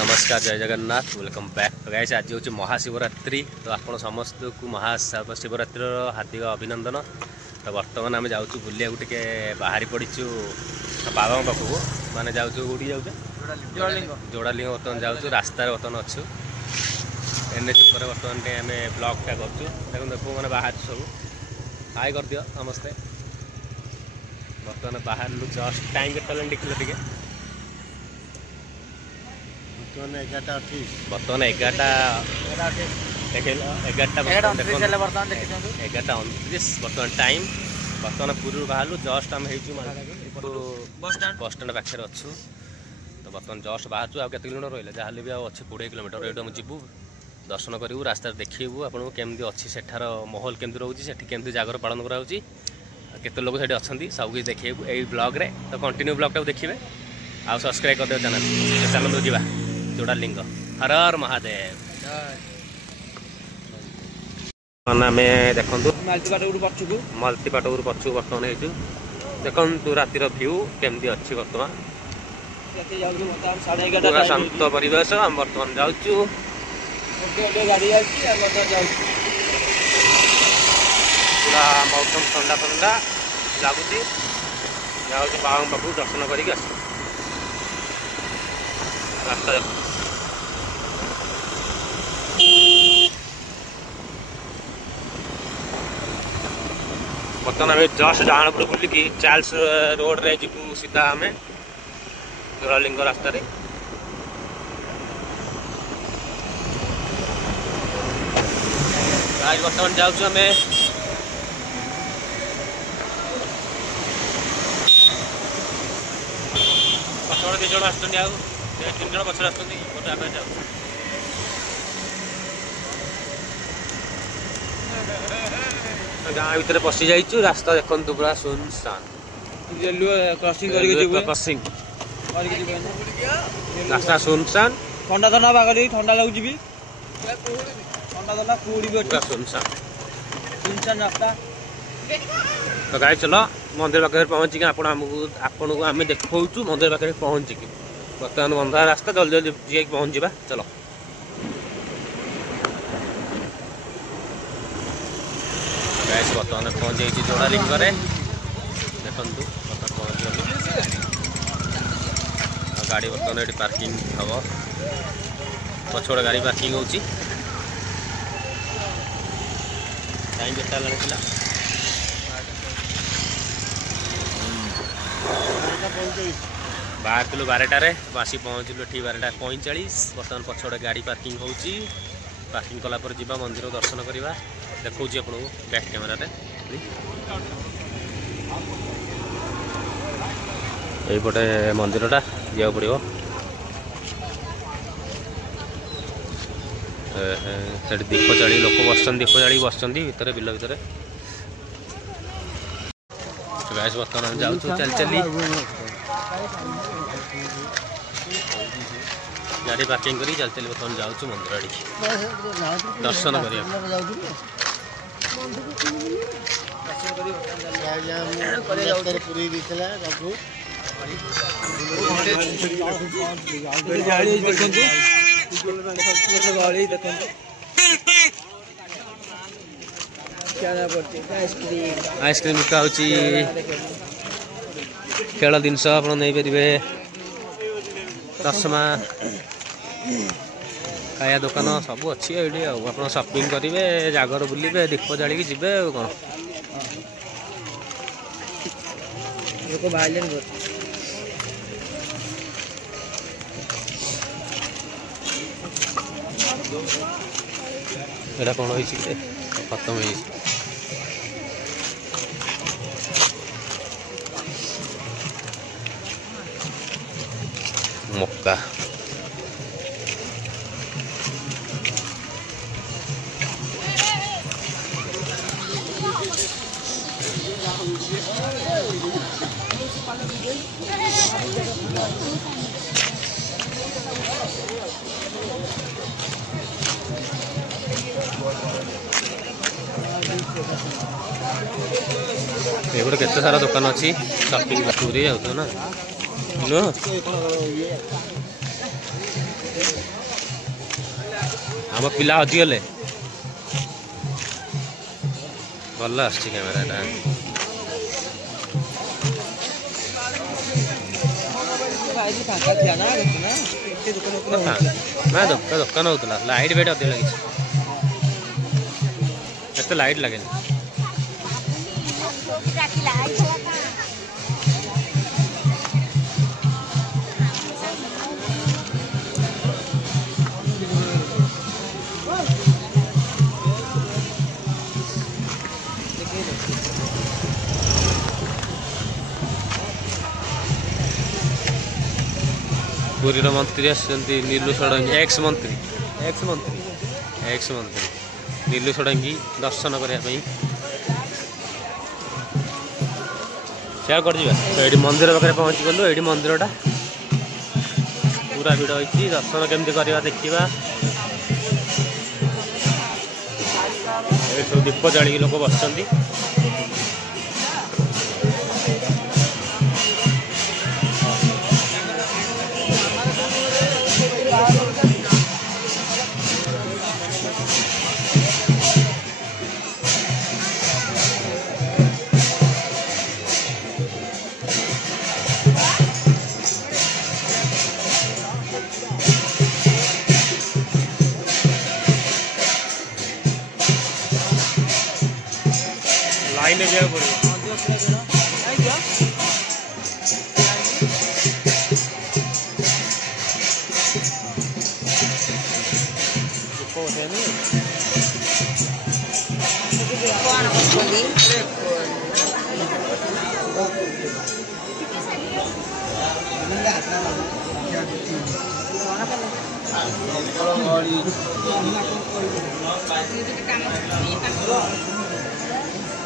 नमस्कार जय Jagannath welcome back. तो गाइस आज हूँ महाशिवरात्रि। तो आप समस्त को महाशिवरात्रि हार्दिक अभिनंदन। तो बर्तमान आम जाऊँ बुलिया टे बाहरी पड़ीचु बाबा पाखक माने जाऊँ कौटी जाऊँ जोड़ालिंग बर्तमान जाऊँ रास्तार बर्तमान अच्छु एनएच पर बर्तमान आम ब्लॉगटा करूँ देखो देखो मैंने बाहर सब हाई कर दियो नमस्ते। बर्तमान बाहर जस्ट टाइम के देखल टे बर्तमान 11टा 11:29 बर्तमान टाइम बर्तमान पूर्व बाहर जस्ट आम बस स्टाण पाखे अच्छु। तो बर्तमान जस्ट बाहर आ किलोमीटर रही जहाँ भी अच्छे 20 किलोमीटर ये जीवु दर्शन करूँ रास्ता देखू आपको केमती अच्छी सेठार माहौल केमती रोचे से केमती जागर पालन कराऊँच केते लोग सेठी अच्छा सबकि देखिए यही ब्लॉग्रे। तो कंटिन्यू ब्लॉगटा देखिए आ सब्सक्राइब कर चैनल चलते जावा जोड़ालिंग हर हर महादेव। आम देखु मल्टीपाटूर पचू बर्तमान हो देखु रातिर भ्यू केमती अच्छी बर्तमान पूरा शांत परिवेश। आम बर्तमान जाऊँ पूरा मौसम ठंडा ठंडा लगुच जाऊँ बाबा पाखु दर्शन करके आस रास्ता बर्तमान आम जस्ट डाणपुर बुलिकी चार्ल्स रोड रे जीवु सीधा आम जोड़ालिंग रास्ता रे। आज बर्तमान जाऊँ आम पछड़ 2 जन आसुँच 3 जन पछड़ आसुँच आगे जाऊँ गाँ भीतर पशि जाइए रास्ता देखु पूरा सुनसान क्रॉसिंग रास्ता सुनसान ठंडा ठंडा पाग ठंडा लगुच ठंडा पूरा सुनसान रास्ता। तो गाड़ी चलो मंदिर पाखे पहुँचिक आपको आम देखु मंदिर पाखे पहुँचिक बर्तमान बंधा रास्ता जल्दी जल्दी जाए पहुँचा चलो। गाइस बर्तमान पहुँच जाइए जोड़ालिंग देखु बर्तमान पहुँच गाड़ी बर्तमान ये पार्किंग हम पछड़ गाड़ी पार्किंग हो टाइम के बाहर 12टार आसी पहुँचलु ठीक 12:45 बर्तमान पछड़ गाड़ी पार्किंग हो पार्किंग कलापर जा मंदिर दर्शन करवा देखा आपको बैक कैमेरा यहीपटे मंदिरटा जा पड़ो दीप जाड़ी लोक बस दीप जाड़ी बस भितर बिल भितर गाइस बर्तमान जाऊँ चल चली गाड़ी पार्किंग करी चल चली बर्तमान जाऊँ मंदिर आड़ी दर्शन करिया आइसक्रीम बिका खेल जिनस आप नहीं पारे चषमा खाया दुकान सब अच्छी ये आप शॉपिंग करेंगे जागर बुलिबे दीप जाड़ी जी कौन एटा कौन हो खत्म हो मक्का ये केते सारा दुकान अच्छी शॉपिंग पूरी जाऊ ना आम पिला हजिगले भल आमरा ना दुकान होता लाइट फाइट अधिक लगी एत लाइट लगे पुरी मंत्री आसती नीलू षडंगी एक्स मंत्री नीलू षडंगी दर्शन करने सेयार कर ये मंदिर पाखे पहुँची गलु ये मंदिरटा पूरा भिड़ होती दर्शन केमती करवा देखा सब दीप जाड़ी लोक बस लाइन जाए पड़े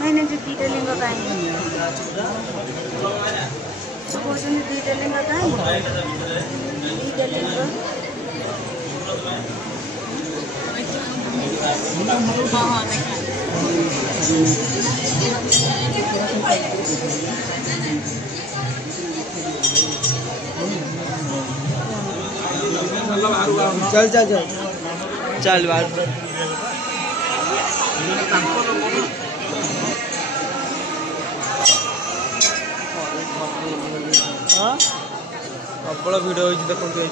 मैंने जो डिटेलिंग बताएंगे तो वो जो डिटेलिंग बताएंगे डिटेलिंग चल चल चल चल बाहर प्रबल भिड़ हो देखते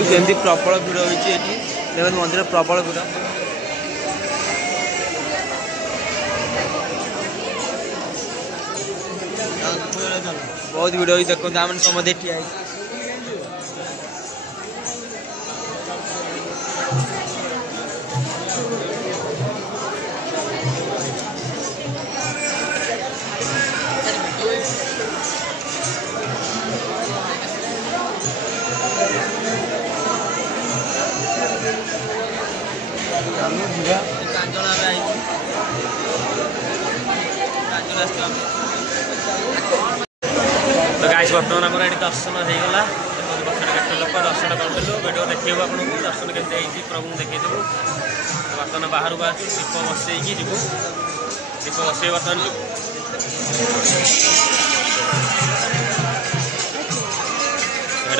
केमती प्रबल भिड़ हो देखते मंदिर प्रबल भिड़ बहुत भिड़ हो देखते आम समझे ठिया तो गाइस बर्तमान आम ये दर्शन होगा लोक दर्शन करूँ वीडियो देखू आपको दर्शन केमती प्रभु देखू बर्तमान बाहर को आसू दीप बसैकी जीवु दीप बसई बर्तमान ये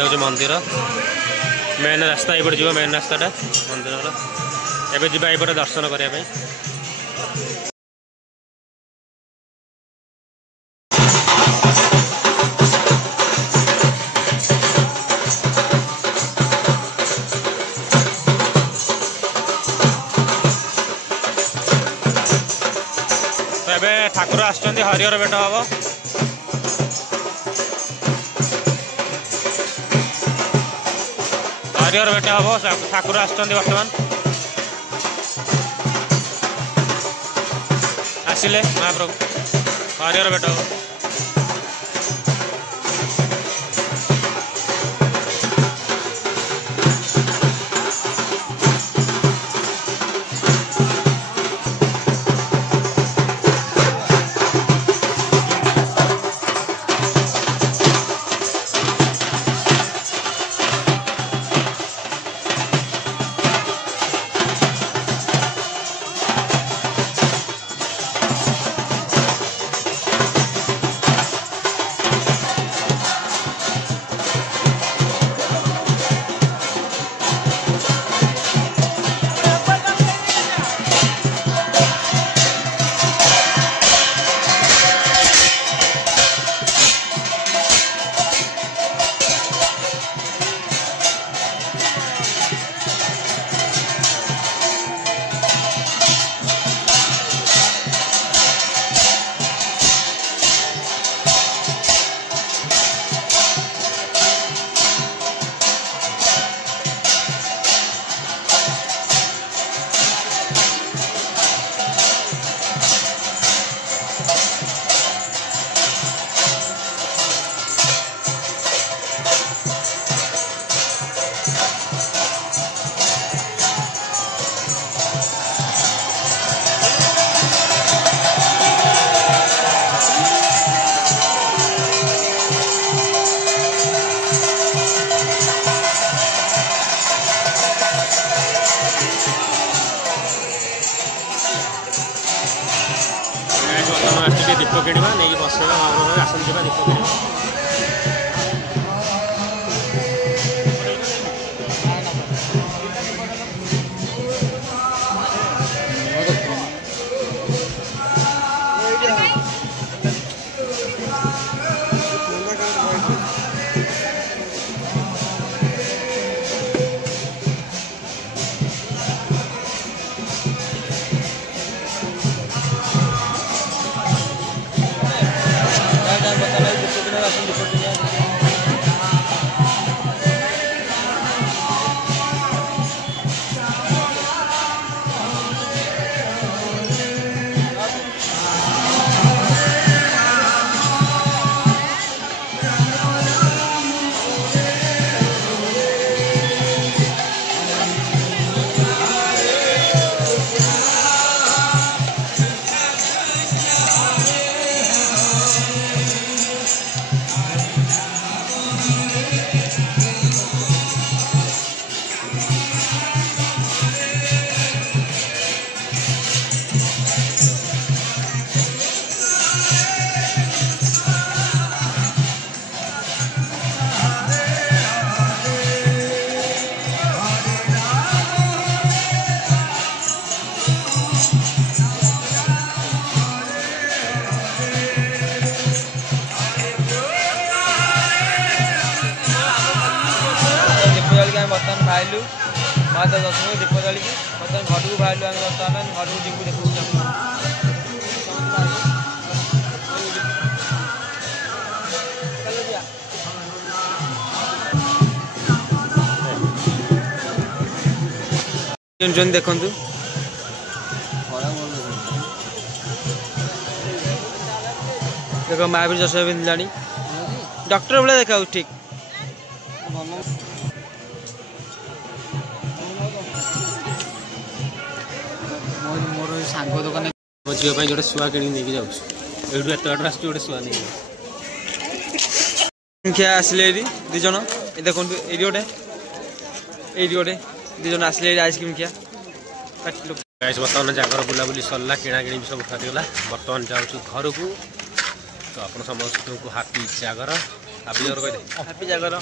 हूँ मंदिर मेन रास्ता ये जी मेन रास्ताटा मंदिर एवं जी ये दर्शन करने ठाकुर आसुँच हरिहर भेट हम हरिहर भेट हम ठाकुर आसुँच बर्तमान आसिले महाप्रभु हरिहर भेट हम କିଣିବା ନେଇକି ବସେଇବା ମହାପ୍ରଭୁ ଆସନ ଯିବା ଦୀପ କିଣିବା। बर्तमान बाहर महादेव दर्शन दीप जाली बर्तमान घर को बाहर आम बर्तमान घर को जीव देखा देखु देख महावीर जशा पिंधला डॉक्टर भाई देखा ठीक मोर सांग दुकान मो झील जो शुआ कि जाऊँ ये एत बाटर आस गोटे शुआ नहीं क्या आसिले दीज देखो ये गोटे गोटे दीज आसिले आइसक्रीम खिया गाइस बर्तमान जागर बुलाबुली सरला किणा कि सब उठागला बर्तमान जाऊँ घर को तो आप समस्त को हापी जागर हापी जागर कह हापी जागर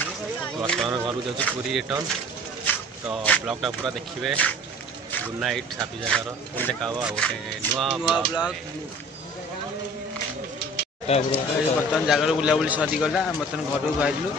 बर्तमान घर को जाऊँ पूरी रिटर्न तो ब्लॉगटा पूरा देखिए गुड नाइट हापी जागर पुणी देखा गोटे नुआ ब्लॉग बर्तमान जागर बुलाबुली सरी गला बर्तमान घर को आइलु